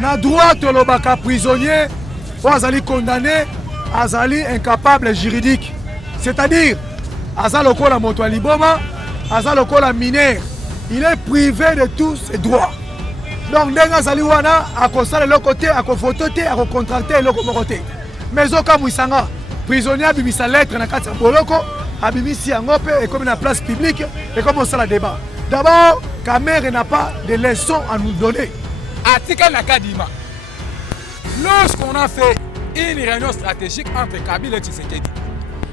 Na droit tolobaka prisonnier, ou azali condamné, azali incapable juridique. C'est-à-dire, aza lokola moto ya liboma, aza lokola mineur. Il est privé de tous ses droits. Donc, ndenge azali wana, akosala eloko te, akofoto te, akocontracte eloko moko te. Mais oka mwisanga, prisonnier abimisa lettre na kati ya boloko, abimisi yango pe et comme na place publique et comme on sait la débat. D'abord, Kamer n'a pas de leçons à nous donner. Atika Nakadima. Lorsqu'on a fait une réunion stratégique entre Kabila et Tshisekedi,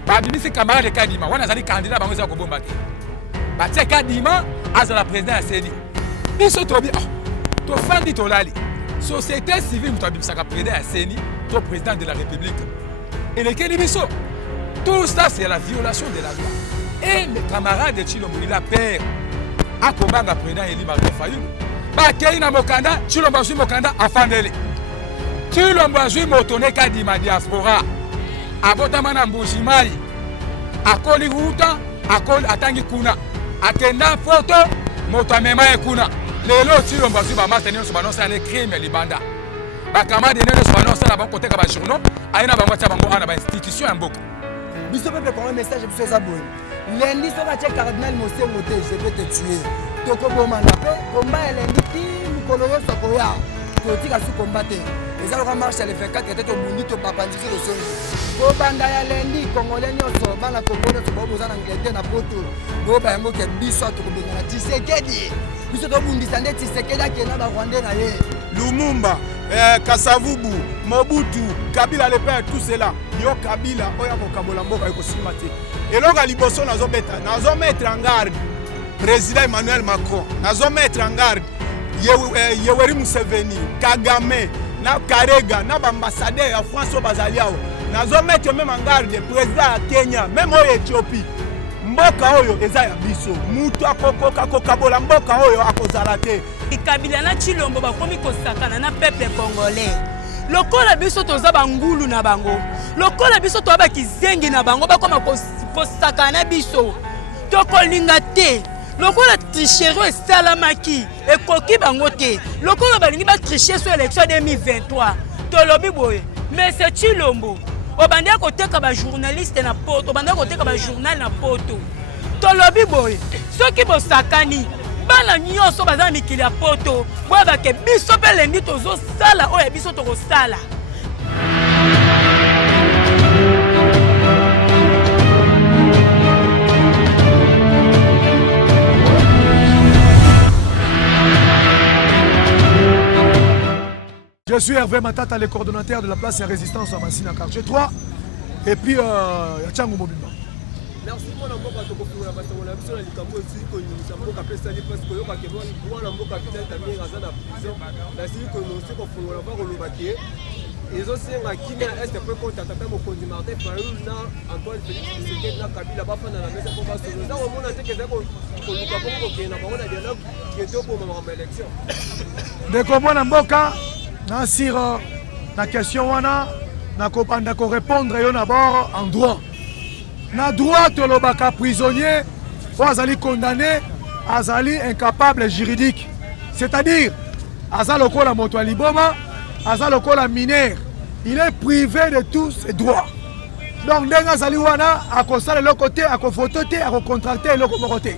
babimisi camarade de Kadima, on a dit candidat bango za ko bomba te. Ba tia Kadima azala président ya CENI. Biso to bi to fandi to lali. Société civile to abimisa président ya CENI, to président de la République. Et lequel biso? Tout ça c'est la violation de la loi. Et le camarade de Tshilombo il a peur. Akobanga président Eli Martin Fayulu. Ba kei na mokanda, Tshilombo azui mokanda afandele. Tshilombo azui motone Kadima diaspora. Abotama na Mbushimai. Akoli huta, akoli atangi kuna. Akenda photo, moto amema kuna. Lelo Tshilombo azui ba master nyonso banonsa les crimes libanda. Ba camarade nyonso banonsa na bango teka ba journaux, ayina bango tia bango ana ba institution ya mboka. Biso peuple pour un message pour ça boy. Lundi ça va check cardinal Mosengo te je vais te tuer. Toko boma na pe combat lundi ti mukoloyo sokoya. To tika su combattre. Les alors marche les fait 4 tête au mundi to papa ndiki le songo. Bo banda ya lundi congolais nyonso bana congolais to bo bozana ngete na poto. Bo ba yango ke biso to kobenga na Tshisekedi. Biso to bundisa ndeti Tshisekedi akena ba Rwanda na ye. Lumumba, Kasavubu, Mobutu, Kabila le père, tout cela. Yo Kabila, oya kokabola mboka yoko simate. Et donc à Liboso nazo mettre en garde président Emmanuel Macron, nazo mettre en garde Yoweri Museveni, Kagame, na Karega, na ambassadeur ya France au Bazaliao. Nazo mettre même en garde président ya Kenya, même au Éthiopie. Mboka oyo eza ya biso. Mutu akokoka kokabola mboka oyo akozala te. Kabila na Tshilombo bakomi kosakana na peuple congolais. Lokola biso toza bangulu na bango. Lokola biso to ba kizengi na bango bakoma kosakana biso. Tokolinga te. Lokola tricherie salamaki ekoki bango te. Lokola balingi ba tricher sur élection 2023. Tolobi boye. Mais c'est Tshilombo. Obandia koteka ba journaliste na poto, obandia koteka ba journal na poto. Tolobi boye. Soki bosakani bana nyonso baza mikili ya poto boye bake biso pe lendi tozo sala oyo biso toko sala. Je suis Hervé Matata, le coordonnateur de la place et résistance à Massina quartier 3 et puis Yachangu Mobimba. Merci pour la mboka to kopinga parce que on a besoin de likambo aussi ko nyusa mboka pesa ni parce que yo ka kebwa mwana mboka peut-être tamie raza na prison na si ko no se ko fungola ba ko lobaki ezo senga kina est peu contact ta mo kondi Martin Fayulu na Antoine Félix Tshisekedi na Kabila ba fana na mesa ko ba solo za o mona te ke za ko luka bongo ke na ba ona dialogue ke to pour ma élection de comment na mboka na sir na question wana na ko panda ko répondre yo d'abord en droit. Na droit tolobaka prisonnier ou azali condamné, azali incapable juridique. C'est-à-dire, aza lokola moto ya liboma, aza lokola mineur. Il est privé de tous ses droits. Donc, ndenge azali wana, akosala eloko te, akofoto te, akocontracte eloko moko te.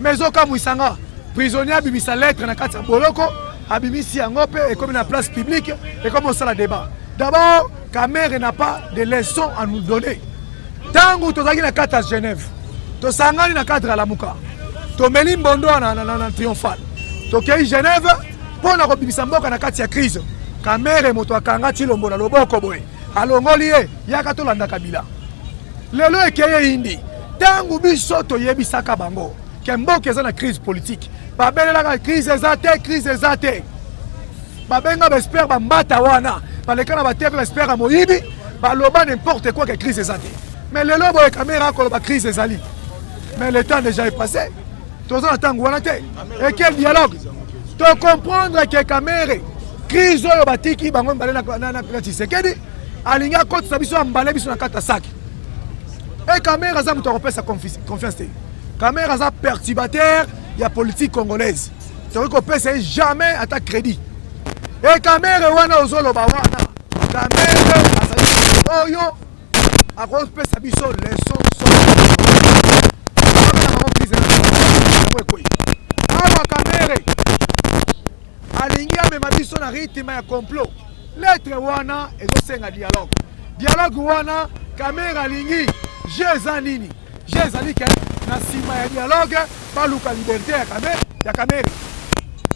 Mais oka mwisanga, prisonnier abimisa lettre na kati ya boloko, abimisi yango pe et comme na place publique et comme on sait la débat. D'abord, Kamer n'a pas de leçons à nous donner. Tangu tozaki na kata Genève, tosangani na cadre ya Lamuka, tomeli mbondo na triomphal, tokei Genève pona kobimisa mboka na kati ya crise. Kamer moto akanga Tshilombo na loboko boye, alongoli ye yaka tolanda Kabila. Lelo ekeye indi, tangu biso toyebisaka bango ke mboka eza na crise politique, babelelaka crise eza te. Babenga bespère bambata wana, baleka na batere bespère ya moyibi, baloba n'importe quoi que crise eza te. Mais le lobo et caméra quand la crise est allée. Mais le temps déjà est passé. Tous en temps et quel dialogue? Tu comprendre que caméra crise au batiki bangon balé na Tshisekedi alinga côté sa biso ambalé biso na kata sac. Et caméra za muto repère sa confiance. Caméra za perturbateur, il y a politique congolaise. C'est vrai qu'on peut jamais à ta crédit. e kamere wana ozoloba wana kamere azali oyo akopesa biso leson awa kamere alingi amema biso na rythme ya complot lettre wana ezosenga dialogue wana kamere alingi je eza nini je ezali ke na nsima ya dialogue baluka liberté ya kamere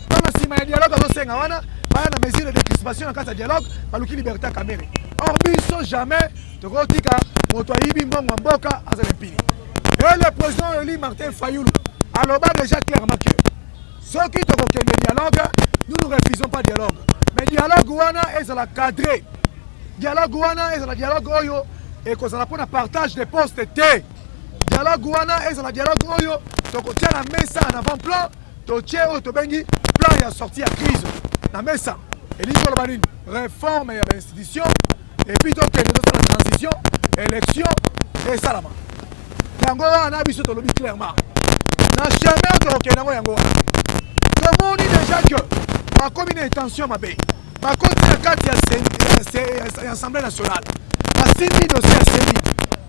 to na nsima ya dialogue azosenga wana baya na mesure de crispation na kati ya dialogue baluki liberté ya kamere or biso jamais tokotika moto ayibi mbongo ya mboka azala mpini et le président Eli Martin Fayulu aloba déjà clairement que soki tokokende dialogue nous ne refusons pas dialogue mais dialogue wana ezala cadré dialogue wana ezala dialogue oyo ekozala mpona partage de poste te dialogue wana ezala dialogue oyo tokotia na mesa en avant plan totie oyo tobengi plan ya sortie ya crise na mesa elingi koloba nini réforme ya bainstitution epuis tokende tosala transition élection esalama yango wana biso tolobi clairement na chemin tokokende yango yango wana tomoni déjà que bakomi na intention mabe bakoti na kati ya assemblée nationale basimbi dossier ya seni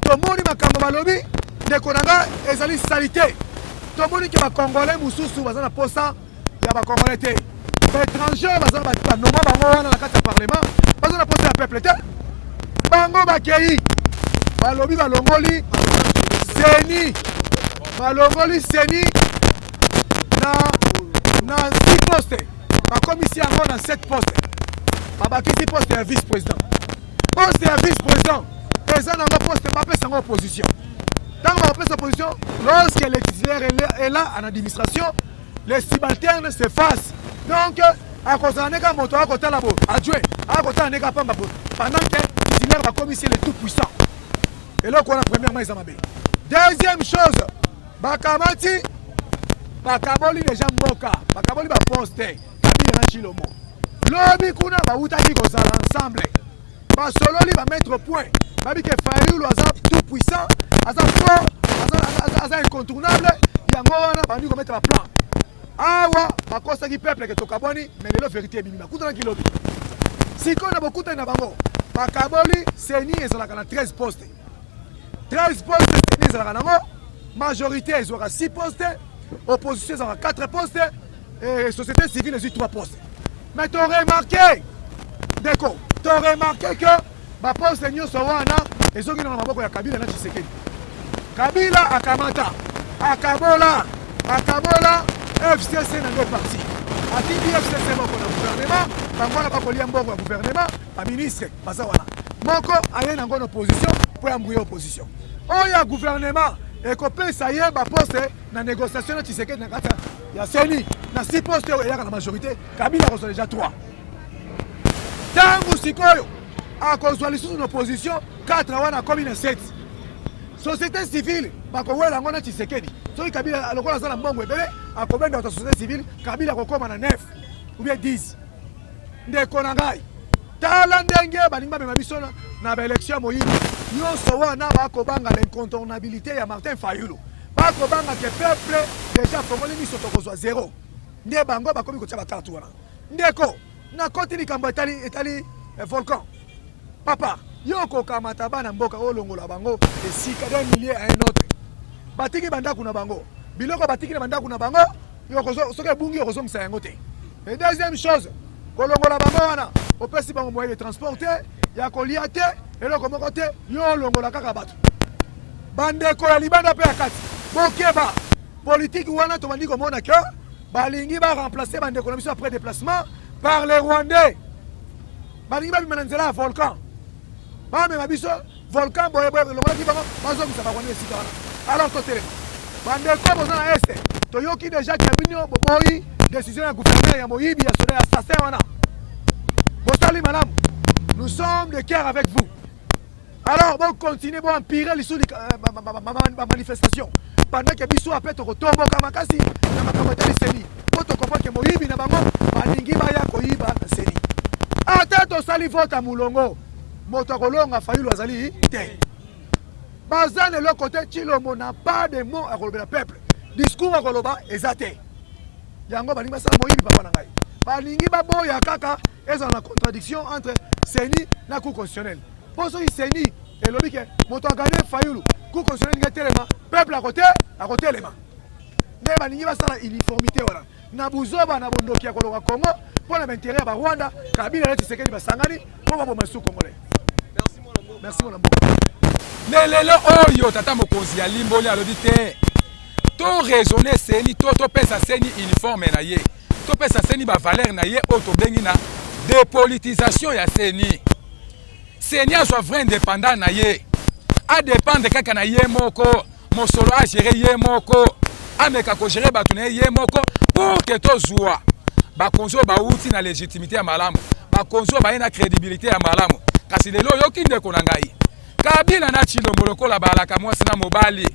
tomoni makambo balobi ndeko na nga ezali salité tomoni ke bacongolais mosusu baza na posa ya bacongolais te baétranger baza na banoma bango wana na kati ya parlement baza na posa ya peuple te bango bakei balobi balongoli seni na 6 poste bakomisi yango na 7 poste babakisi poste ya vice-président poste ya vice-président eza nango poste bapesa yango opposition ntango bapesa opposition lorsque le titulaire est là en administration les subalternes s'effacent donc akozala ndeka moto akotala bo adjoint akotala ndeka pamba bo pendant que titulaire bakomisi le tout puissant eloko wana premièrement eza mabe deuxième chose bakamati bakaboli deja mboka bakaboli baposte kabila na chilomo lobi kuna bautaki kozala ensemble basololi bamettre point babi ke Fayulu aza tout puissant aza fort aza incontournable yango wana bandi komettre baplan awa bakosaki peuple ke tokabwani mais lelo vérité ebimi bakutanaki lobi sikoyo na bokutani na bango bakaboli seni ezalaka na 13 poste 13 poste seni ezalaka nango majorité ezwaka 6 poste opposition ezalaka 4 poste et société civile ezwi 3 poste mais to remarqué deko to remarqué que baposte nyonso wana ezongi na maboko ya Kabila na Tshisekedi Kabila akamata akabola FCC na nde parti atindi FCC moko na gouvernement bango wana bakolia mbongo ya gouvernement baministre baza wana moko aye nango na opposition mpo yambouye opposition oyo ya gouvernement ekopesa ye baposte na négociation na Tshisekedi na kati ya seni na 6 poste oyo eyaka na majorité Kabila akozwa déjà 3 ntango sikoyo akozwa lisusu na opposition 4 wana akomi na 7 société civile bakowela yango na Tshisekedi soki Kabila lokola aza na mbongo ebele akobenda bato société civile Kabila akokoma na 9 ou bien 10 ndeko na ngai tala ndenge baningi bamema biso na baélection ya moyibi nyonso wana bakobanga l'incontournabilité ya Martin Fayulu bakobanga ke peuple déjà fongoli miso tokozwa 0 nde bango bakomi kotia bakarte wana ndeko nakoti likambo etali volcan papa yo kokamata bana mboka olongola bango esika d'un millier à un autre batiki bandaku na bango biloko batiki na bandaku na bango soki ebungi okozomisa yango te et deuxième chose kolongola bango wana opesi bango moyen de transport te ya kolia te eloko moko te yo olongola kaka bato bandeko ya libanda mpe ya kati bokeba politike wana tobandi komona ke balingi baremplace bandeko na biso après déplacement par les Rwandais balingi babima na nzela ya volcan bamema biso volcan boyelongolaki bango bazongisa barwandais esika wana alors totelema bandeko boza na este toyoki déjà ke bino boboyi décision ya gouverneur ya moyibi ya soda ya assassin wana bosali malamu nous sommes de cœur avec vous alors bon continuer bon empirer lisu manifestation pendant que biso ape tokotomboka makasi na makambo etali seni po tokomprendre ke moyibi na bango balingi baya koyiba na seni ata tosali vote ya mulongo moto akolonga Fayulu azali te baza na eloko te Tshilombo na pas de mot akolobela peuple discours akoloba eza te yango balingi basala moyibi papa na ngai balingi baboya kaka eza na contradiction entre CENI na cour constitutionnelle. Po soki CENI elobi ke moto agane Fayulu cour constitutionnelle nge telema peuple à côté telema. Nde baningi basala uniformité wana. Na buzoba na bondoki ya kolonga Congo pour l'intérêt ba Rwanda Kabila na Tshisekedi basangani po ba bomba su Congolais. Merci mon amour. Mais lelo oyo tata mokonzi ya limboli alobi te. To raisonner CENI to pesa CENI uniforme na ye. To pesa CENI ba valeur na ye o to bengi na dépolitisation ya CENI. CENI a soit vrai indépendant na ye. A dépendre kaka na ye moko, mosolo a gérer ye moko, a meka ko gérer batu na ye moko pour que to zwa. Ba konzo ba uti na légitimité ya malamu. Ba konzo ba na crédibilité ya malamu. Kasi lelo yo kinde ko na ngai. Kabila na Tshilombo lokola balaka mwasi na mobali.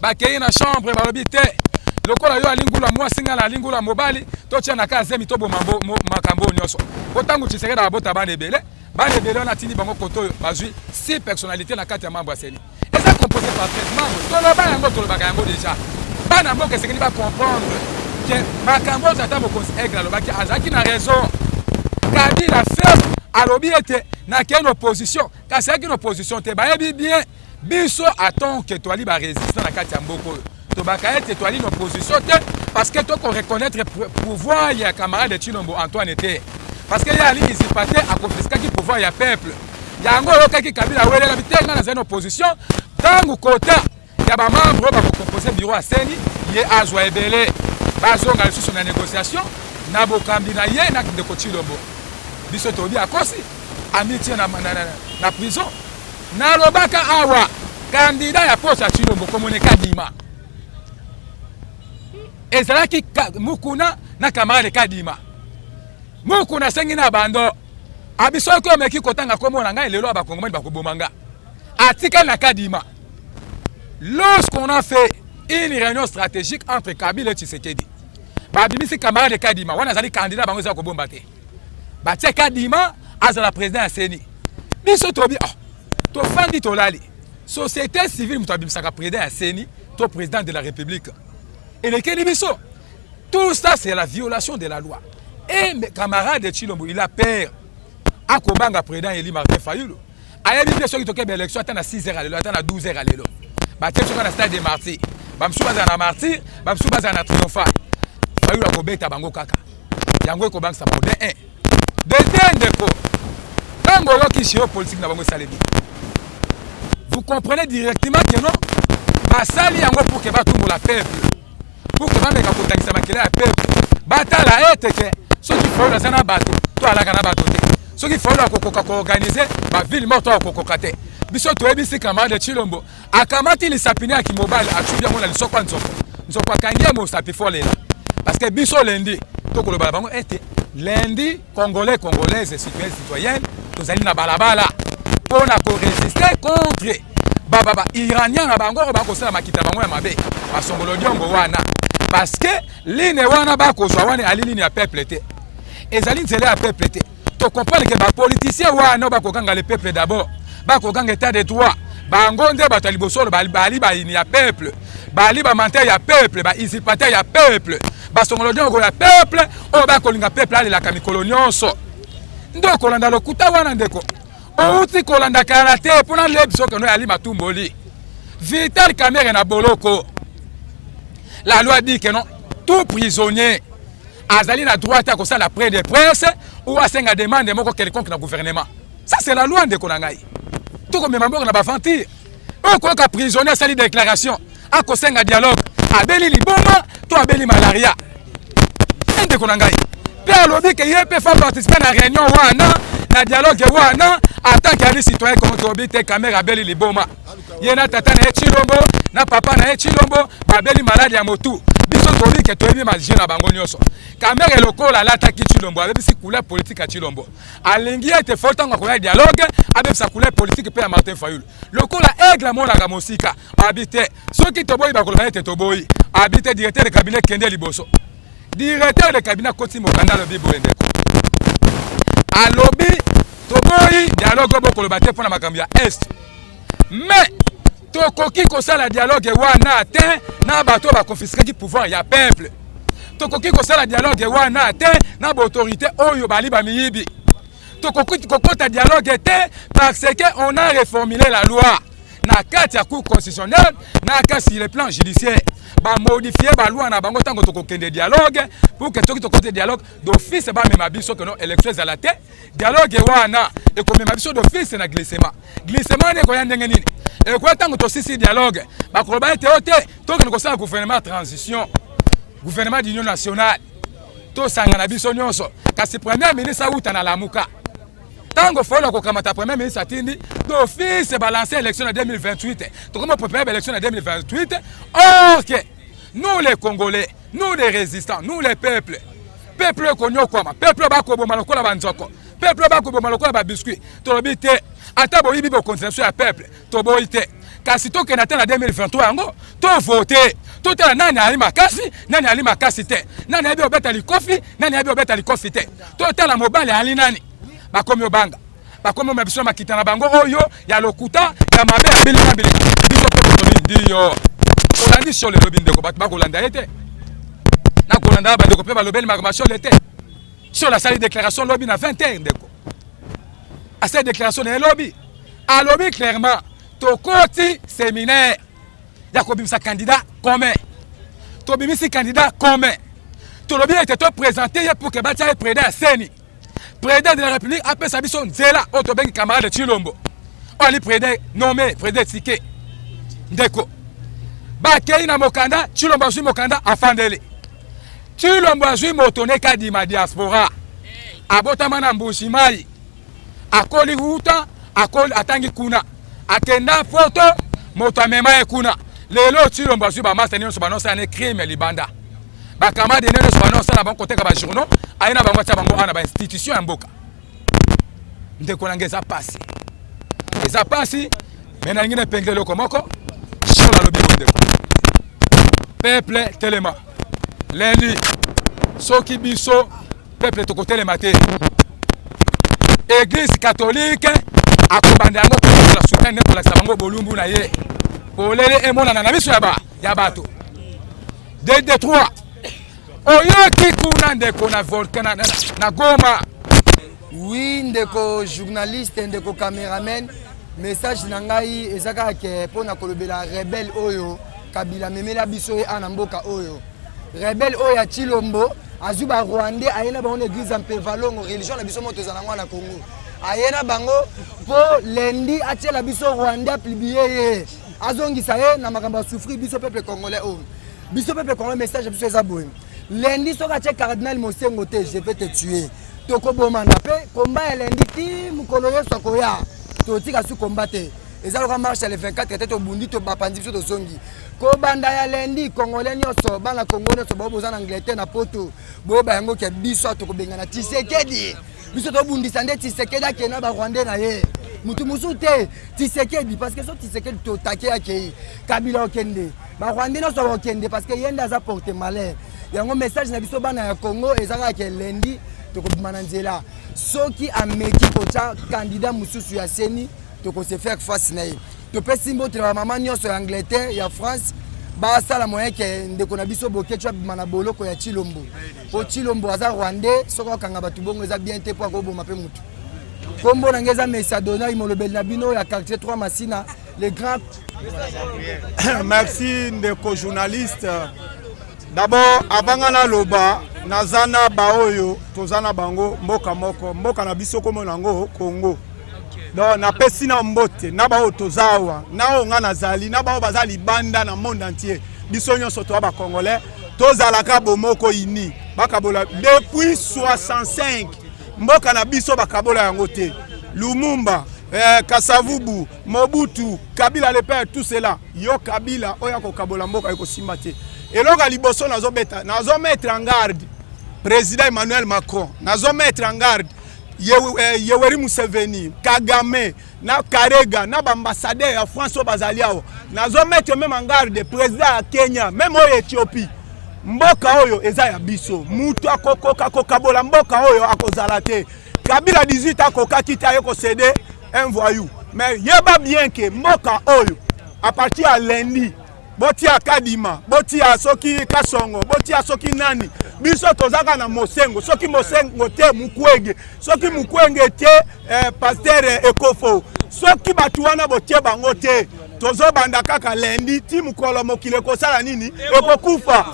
Ba kei na chambre ba lobi te. Lokola yo alingula mwasi ngala alingula mobali, to tia na kaze mi to bo makambo nyoso. Otangu Tshisekedi abota bana ebele. Bana ebele na tindi bango koto bazui 6 personnalités na kati ya membre CENI. Et ça composé par 13 membres. Toloba yango tolobaka yango déjà. Bana mboka Tshisekedi ba comprendre que makambo tata mokonzi aigle lobaki azaki na raison. Kabila fait alobi ete na kene opposition. Kasi aki na opposition te bayebi bien biso attend que toi li ba résister na kati ya mboko. Tobaka ete toi li na opposition te parce que to ko reconnaître pouvoir ya camarade de Tshilombo Antoine était. Parce que y a l'iki zipate à confisquer qui pouvoir y a peuple. Yango yoka ki Kabila wele la bitena na zeno opposition. Tangu kota ya ba membre ba composer bureau à CENI, ye azwa ebele. Bazonga lisusu na négociation na bokambi na ye na ndeko Tshilombo. Biso tobi akosi amitié na prison. Na lobaka awa candidat ya poste à Tshilombo komoneka Dima. Ezalaki mukuna na camarade Kadima. Mukuna sengi na bando. Abiso ko meki kotanga komo na ngai lelo abakongomani bakobomanga. Atika na Kadima. Lorsqu'on a fait une réunion stratégique entre Kabila et Tshisekedi. Babimisi camarade Kadima, wana zali candidat bango za kobomba te. Ba tia Kadima azala président ya CENI. Biso tobi to fandi to lali. Société civile mutabimsaka président ya CENI, to président de la République. Et les Kélibiso, tout ça c'est la violation de la loi. Et mes camarades de Tshilombo, il a peur. A Kobanga président Eli Martin Fayulu. A bien sûr qu'il y a élection à 6h à l'élo, à 12h à l'élo. Baté sur le stade des martyrs. Bamsou bazana martyr, bamsou bazana triomphal. Fayulu a kobeta bango kaka. Yango Kobanga sa bonde 1. De deko. Tango yoki chio politique na bango salebi. Vous comprenez directement que non? Basali yango pour que batumbo la peuple. Pour que bameka kotangisa makele ya peuple. Batala eteke. Ceux qui font la zana bateau, toi la gana bateau. Ceux qui font la coco organiser, ma ville morte au coco kate. Biso to ebisi camarade de Tshilombo. Akamati li sapini aki mobile atubia mona li sokwa nzoko. Nzoko kangia mo sapi folela. Parce que biso lundi, to ko lo bala bango ete lundi congolais congolaises citoyens citoyennes, tozali na balabala pour na ko résister contre baba iranien na bango ba ko sala makita bango ya mabe. Basongolo diongo wana. Parce que l'ine wana ba ko zwa wana ali ligne ya peuple te. Ezali nzela ya peuple te. Tu comprends que les politiciens wana ba ko kanga le peuple d'abord. Ba ko kanga état de droit. Ba ngonde ba talibosolo ba ini ya peuple. Ba li ba menteur ya peuple, ba usurpateur ya peuple. Ba songolo diongo ya peuple, o ba ko linga peuple ali la kamikolo nyonso. Ndo ko landa lokuta wana ndeko. O uti ko landa karate pona lebso ko no ali matumboli. Vital Kamerhe na boloko. La loi dit que non, tout prisonnier azali na droit à ça la près de presse ou à senga demande moko quelconque na gouvernement. Ça c'est la loi de Konangai. Tout comme membre na ba fantir. O ko ka prisonnier sali déclaration a ko senga dialogue abeli liboma to abeli malaria. Ende Konangai. Pe alobi que yé peut faire participer na réunion wana na dialogue wana en tant que citoyen comme Tobite Kamerhe abeli liboma. Yena tata na Tshilombo na papa na Tshilombo babeli malade ya motu. Biso tobi ke tobi magie na bango nyoso. Kamerhe lokola lata ki Tshilombo abebisi couleur politique à Tshilombo. Alingi ete foltanga ko ya dialogue abebisa couleur politique pe ya Martin Fayulu. Lokola aigle mona ka mosika habite soki toboyi bakoloba ete toboyi habite directeur de cabinet Kende Liboso. Directeur de cabinet Koti Mokanda lobi boendeko. Alobi toboyi dialogue bokoloba te pona makambo ya est. Mais tokoki kosala dialogue wana te na bato ba confisquer ki pouvoir ya peuple tokoki kosala dialogue wana te na autorité oyo bali bamiyibi tokoki kokota dialogue te parce que on a réformulé la loi na kati ya cour constitutionnelle na kasi le plan judiciaire ba modifier ba loi na bango tango tokokende dialogue pour que toki tokote dialogue d'office ba mema biso que non élection za la te dialogue wana e ko mema biso d'office na glissement ne ko yandenge nini e ko tango to sisi dialogue ba ko ba te ote to ko sala gouvernement transition gouvernement d'union nationale to sanga na biso nyonso kasi premier ministre uta na lamuka tango folo ko kamata premier ministre atindi d'office balancer élection en 2028 to comment préparer l'élection en 2028 or que nous les Congolais nous les résistants nous les peuples konyo kwama peuple ba ko boma lokola banzoko peuple ba ko boma lokola ba biscuit to lobite ata boyibi bo concentration ya peuple to boyite kasi to kena tena 2023 yango to voter to tena nani ali makasi te nani abi obeta likofi nani abi obeta likofi te to tena mobile ali nani bakomi obanga bakomi mabiso makita na bango oyo ya lokuta ya mabe ya bili na bili biso pepe to ndio olandi sur le lobby ndeko bat bakolanda ete na kolanda ba ndeko pe ba lobeli makamashon l'été sur la salle de déclaration lobby na 20h ndeko à cette déclaration de lobby à lobby clairement to koti séminaire ya ko bimisa candidat commun to bimisi candidat commun to lobby était to présenter pour que batia président à Seni président de la République appelle sa biso nzela auto bengi camarade de Chilombo on li président nommé président Tike ndeko ba kei na mokanda Chilombo azui mokanda afandele Chilombo azui motone kadi ma diaspora abotama na mbushimai akoli huta akoli atangi kuna akenda foto moto amema kuna lelo Chilombo azui ba master nyonso banonsa ne crime libanda ba camarade nyonso banonsa na banko teka ba journaux aina bango tia bango ana ba institution ya mboka ndeko nangeza pasi eza pasi mena ngine pengele loko moko sur la lobby ndeko peuple telema lundi soki biso peuple tokotelema te église catholique akobanda yango pour la soutien ne pour la sabango bolumbu na ye polele emona na biso ya bato de 3 oyoki kuna ndeko na volcan na Goma. Oui, ndeko journaliste, ndeko cameraman, message nangai ezaka ke pona kolobela rebelle oyo Kabila memela biso e anamboka oyo. Rebelle oyo ya Chilombo azuba Rwandais ayena bango église en Pevalongo religion na biso moto zanangwa na Congo. Ayena bango po lendi atiela biso Rwandais publier azongisa ye na makamba souffrir biso peuple congolais oyo. Biso peuple congolais message biso ezaboye. Lundi soka che cardinal Mosengo te je vais te tuer. Toko bomana pe combat lundi ti mukolo yeso koya. To tika su combattre. Ezaloka marche le 24 tete obundi to bapandi biso to zongi. Ko banda ya lundi congolais nyoso bana Congo nyoso boza na Angleterre na poto. Boba yango ke biso to kobengana Tshisekedi. Biso to bundi sande Tshisekedi akena ba Rwandais na ye. Mutu musute Tshisekedi parce que so Tshisekedi to take akei. Kabila okende. Ba Rwandais no so okende parce que yenda za porter malheur. Yango message na biso bana ya Congo ezaka ke lundi to kobimana nzela soki ameki kocha candidat mususu ya Seni to ko se faire face na ye to pesi mbote na mama nyonso ya Angleterre ya France ba sala moyen ke ndeko na biso boketwa bimana boloko ya Chilombo po Chilombo aza Rwandais soko kanga batu bongo eza bien te po akoboma pe mutu kombo na ngeza Mesadona imolobeli na bino ya quartier 3 Masina les grands. Merci ndeko journaliste. D'abord, avant na loba, nazana baoyo, tozana bango, mboka moko, mboka na biso komo nango, Congo. Donc, na pesi na mbote, na bao tozawa, na o nga nazali, na bao bazali banda na monde entier. Biso nyonso to ba Congolais, tozalaka bomoko ini. Bakabola depuis 65, mboka na biso bakabola yango te. Lumumba, Kasavubu, Mobutu, Kabila le père, tout cela. Yo Kabila, oya ko kabola mboka yoko simbate. Et là, Liboso nazo mettre en garde président Emmanuel Macron, nazo mettre en garde Yoweri Museveni, Kagame, na Karega, na ambassadeur ya France au Bazaliao, nazo mettre même en garde le président ya Kenya, même au Éthiopie. Mboka oyo eza ya biso, mutu akokoka kokabola mboka oyo akozala te. Kabila 18 akoka kita yoko céder un voyou. Mais yeba bien que mboka oyo à partir à lundi botia Kadima, botia soki Kasongo, botia soki nani. Biso tozaka na Mosengo, soki Mosengo te Mukwege, soki Mukwege te Pasteur Ekofo, soki batuwana botie bango te. Tozo banda kaka lendi ti mukolo mokile kosala nini ekokufa.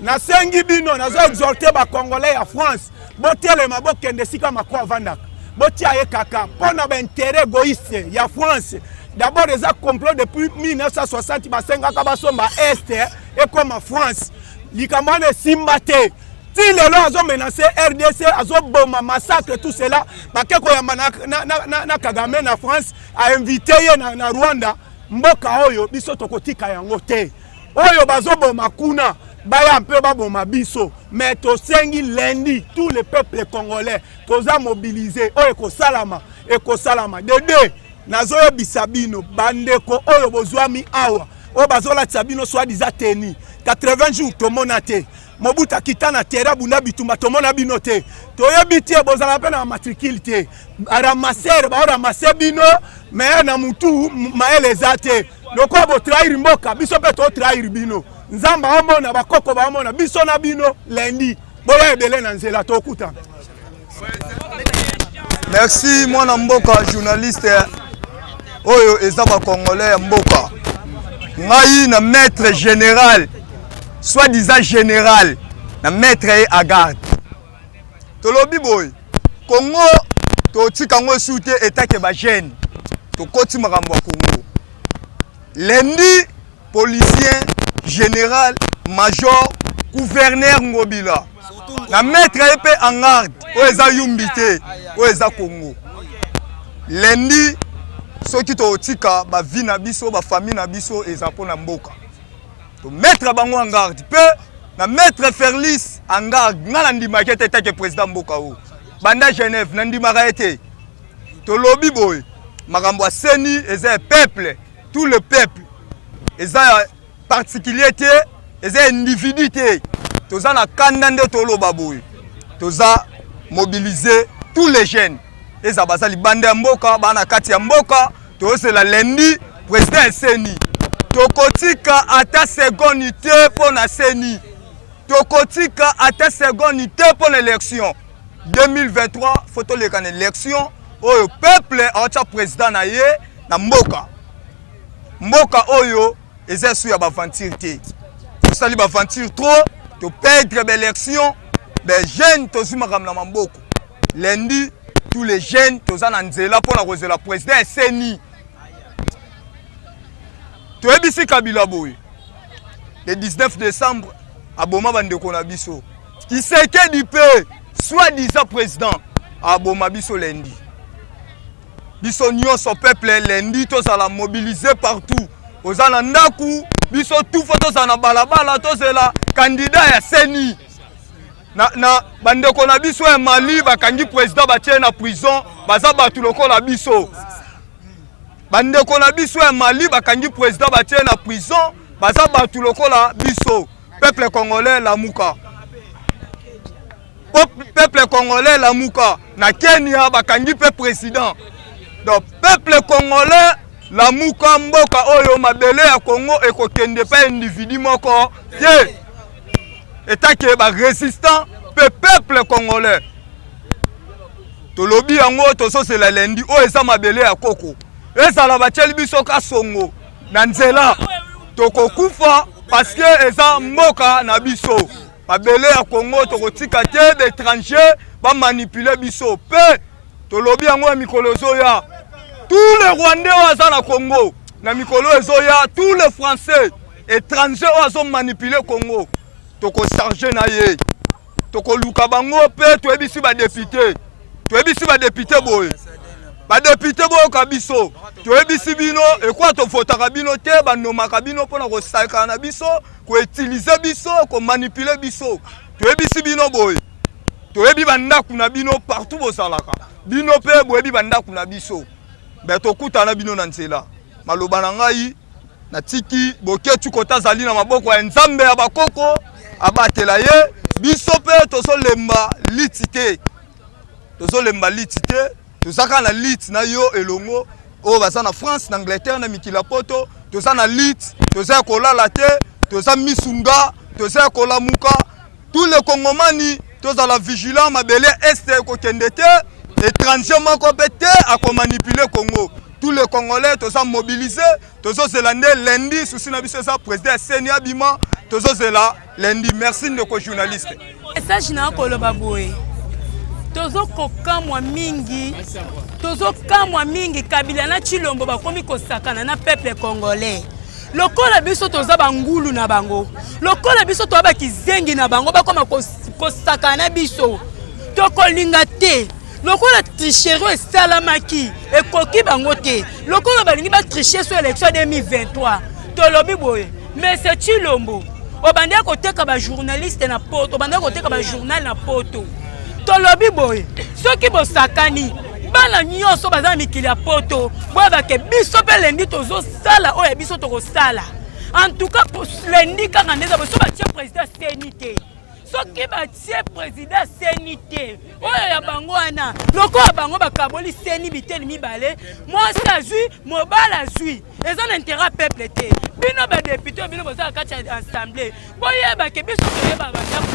Na sengi bino nazo exhorter ba Congolais ya France, botelema bokende sika makwa vandaka. Botia ye kaka pona ba intérêt égoïste ya France. D'abord les a complot depuis 1960 basenga ka basomba est et comme France. Likamane simbate. Si le long azo menacé RDC azo bomba massacre tout cela, bakeko ya na Kagame na France a invité ye na Rwanda. Mboka oyo biso tokotika yango te. Oyo bazo bomba kuna baya mpe baboma biso. Mais tosengi lundi tous les peuples congolais toza mobilisé oyo ekosalama dede nazo bisabino bandeko oyo bozwami awa oyo bazola tsabino soi-disant teni 80 jours tomona te Mobutu kitana terra bunda bitumba tomona bino te toyebi tie bozala pe na matricule te aramasser ba ramasser bino mais na mutu maele zate loko bo trahir mboka biso pe to trahir bino nzamba omona bakoko ba omona biso na bino lundi boya ebele na nzela tokuta. Merci mwana mboka journaliste oyo ezaba congolais ya mboka ngai na maître général soi-disant général na maître à garde tolobi boy Congo to tikango soute etake ba jeune to koti makambo ya Congo lundi policier général major gouverneur Ngobila na maître épée en garde o eza yumbité o eza Congo lundi soki to tika ba vie na biso ba famille na biso eza pona mboka to mettre bango en garde pe na maître Ferlis en garde ngala ndima kete take président mboka o banda Genève na ndima raete to lobi boy makambo seni eza peuple tout le peuple eza particularité eza individualité toza na kanda nde to loba boy toza mobiliser tous les jeunes eza bazali banda ya mboka bana kati ya mboka to la lundi président seni tokotika ata seconde te pona seni tokotika ata seconde te pona élection 2023 photo le kan élection oyo peuple acha président na ye na mboka oyo eza su ya baventure te tosali baventure trop to perdre l'élection des jeunes tozima kamna mamboko lundi tous les jeunes toza na nzela pona kozela président seni toyebisi Kabila boy le 19 décembre aboma bandeko na biso Tshisekedi pe soi-disant président aboma biso lundi biso nyonso peuple lundi tozala mobiliser partout ozala ndaku biso tout photo na balabala tozela candidat ya seni na bandeko na biso ya Mali bakangi président batie na prison baza batu lokola biso bandeko na biso ya Mali bakangi président batie na prison baza batu lokola biso peuple congolais lamuka peuple congolais lamuka na Kenya bakangi pe président donc peuple congolais lamuka mboka oyo mabele ya Congo ekokende pa individu moko te etake ba résistant peuple congolais tolobi yango tososela lundi oyo eza mabele ya koko ezala batieli biso Kasongo na nzela tokokufa parce que eza mboka na biso mabele ya Congo tokotika te d'étrangers ba manipuler biso pe tolobi yango ya mikolo ezoya tous les Rwandais oyo na Congo na mikolo ezoya tous les Français étrangers oyo manipuler Congo toko charger na ye toko luka bango pe toyebisi ba député boy ba député boy kabiso toyebisi bino e kwa to fotaka bino te ba nomaka bino pona ko saka na biso ko utiliser biso ko manipuler biso toyebisi bino boy toyebi bandaku na bino partout bosalaka bino pe boyebi bandaku na biso be tokuta na bino na nzela maloba na ngai na tiki boketu kotazali na maboko ya nzambe ya bakoko abatela ye biso pe tozolemba litite tozaka na lit na yo elongo o baza na France na Angleterre na mikila poto toza na lit, toza kolala te, toza misunga, toza kolamuka. Tous les Congomani, toza la vigilant mabele est kokende te, étranger moko pete à manipuler Congo. Tous les Congolais, toza mobilisés, toza zelande lundi, souci na biso ça président Seni Abima, toza zela lundi. Merci ndeko journaliste. Message na koloba boye. Tozo kokamwa mingi. Tozo kamwa mingi Kabila na Chilombo bakomi kosakana na peuple congolais. Lokola biso toza bangulu na bango. Lokola biso toza bakizengi na bango bakoma kosakana biso. Tokolinga te. Lokola tricherie esalamaki ekoki bango te. Lokola balingi ba tricher sur l'élection 2023. Tolobi boye. Mais c'est Chilombo. Obande koteka ba journaliste na poto, obande koteka ba journal na poto. Tolobi boye. Soki bosakani bana nyonso baza mikili ya poto boyeba ke biso mpe lendi tozosala oyo biso tokosala. En tout cas lendi kaka ndeza boso batie président Seni te. Soki batie président Seni te oyo ya bango wana lokola bango bakaboli Seni biteni mibale mwasi azwi mobali azwi eza na intérêt peuple te. Bino badepute bino bozala kati ya assemblée boyeba ke biso toyeba bandako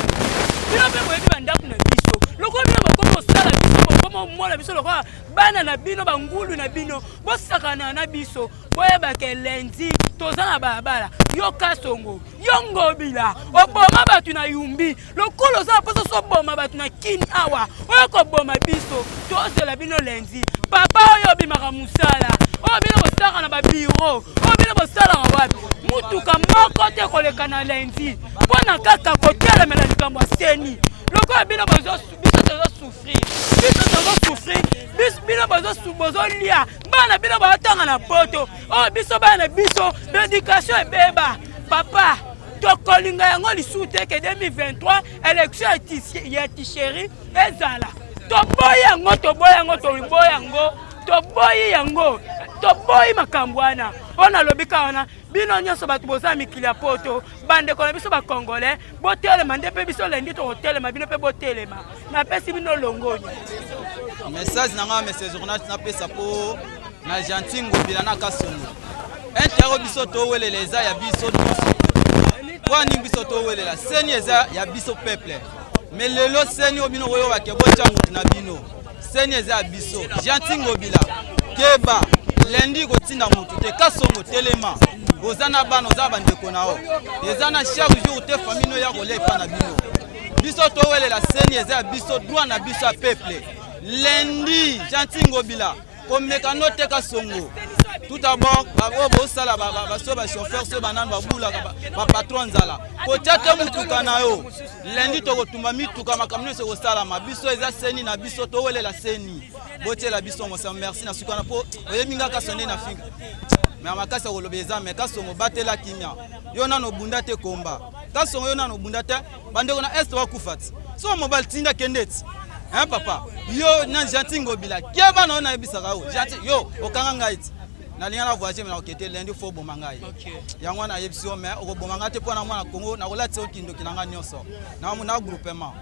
bino mpe boyebi bandako na biso lokola bino bakomi kosala biso bokomi omona biso lokola bana na bino bangulu na bino bosakana na biso boyeba ke lendi toza na balabala yo Kasongo yo Ngobila oboma bato na Yumbi lokola oza poso soboma bato na Kini awa oyo koboma biso tozela bino lendi papa oyo obimaka musala oyo bino bosaka na babiro oyo bino bosala na wapi mutuka moko te koleka na lendi mpona kaka kotelemela likambo ya Seni lokola bino souffrir bino bozolia bana bino baotanga na poto oyo biso bana biso l'éducation ebeba papa tokolinga yango lisusu te ke 2023 élection ya tisheri ezala toboyi yango toboyi makambo wana ona lobika wana bino nyonso bato boza mikili ya poto bandeko na biso bakongolais botelema nde mpe biso lendi tokotelema bino mpe botelema napesi bino longoni. Message nanga message journaliste napesa po na Gentil Ngobila na Kasongo intero biso towelela eza ya biso nyonso kwani biso towelela Seni eza ya biso peuple mais lelo Seni obino oyo bakebotya mutu na bino Seni eza ya biso Gentil Ngobila keba lendi kotinda mutu te Kasongo telema bozana bana oza bandeko nao eza na chaque jour te famille ya kolepa na bino biso towelela Seni eza ya biso droit na biso ya peuple lendi Gentil Ngobila komeka note Kasongo tout d'abord bosala baso ba chauffeur so banana babula ba patron nzala kotiate mutuka na yo lendi tokotumba mituka makamno se kosala mabiso eza Seni na biso towelela Seni botela biso mo merci na sukana po oyeminga Kasongo na finga mais amakasa kolobeza mais Kasongo batela kimia yo nano bunda te komba Kasongo yo nano bunda te bandeko na est wa kufati so mobile tinda kendeti hein papa yo na Gentil Ngobila kiaba na ona ebisaka yo Gentil yo okanga ngaiti na liana voisin na okete lendi fo bomangai yango na yebisio mais okobomanga te pona mwana Congo na kolati okindo kinanga nyonso na groupement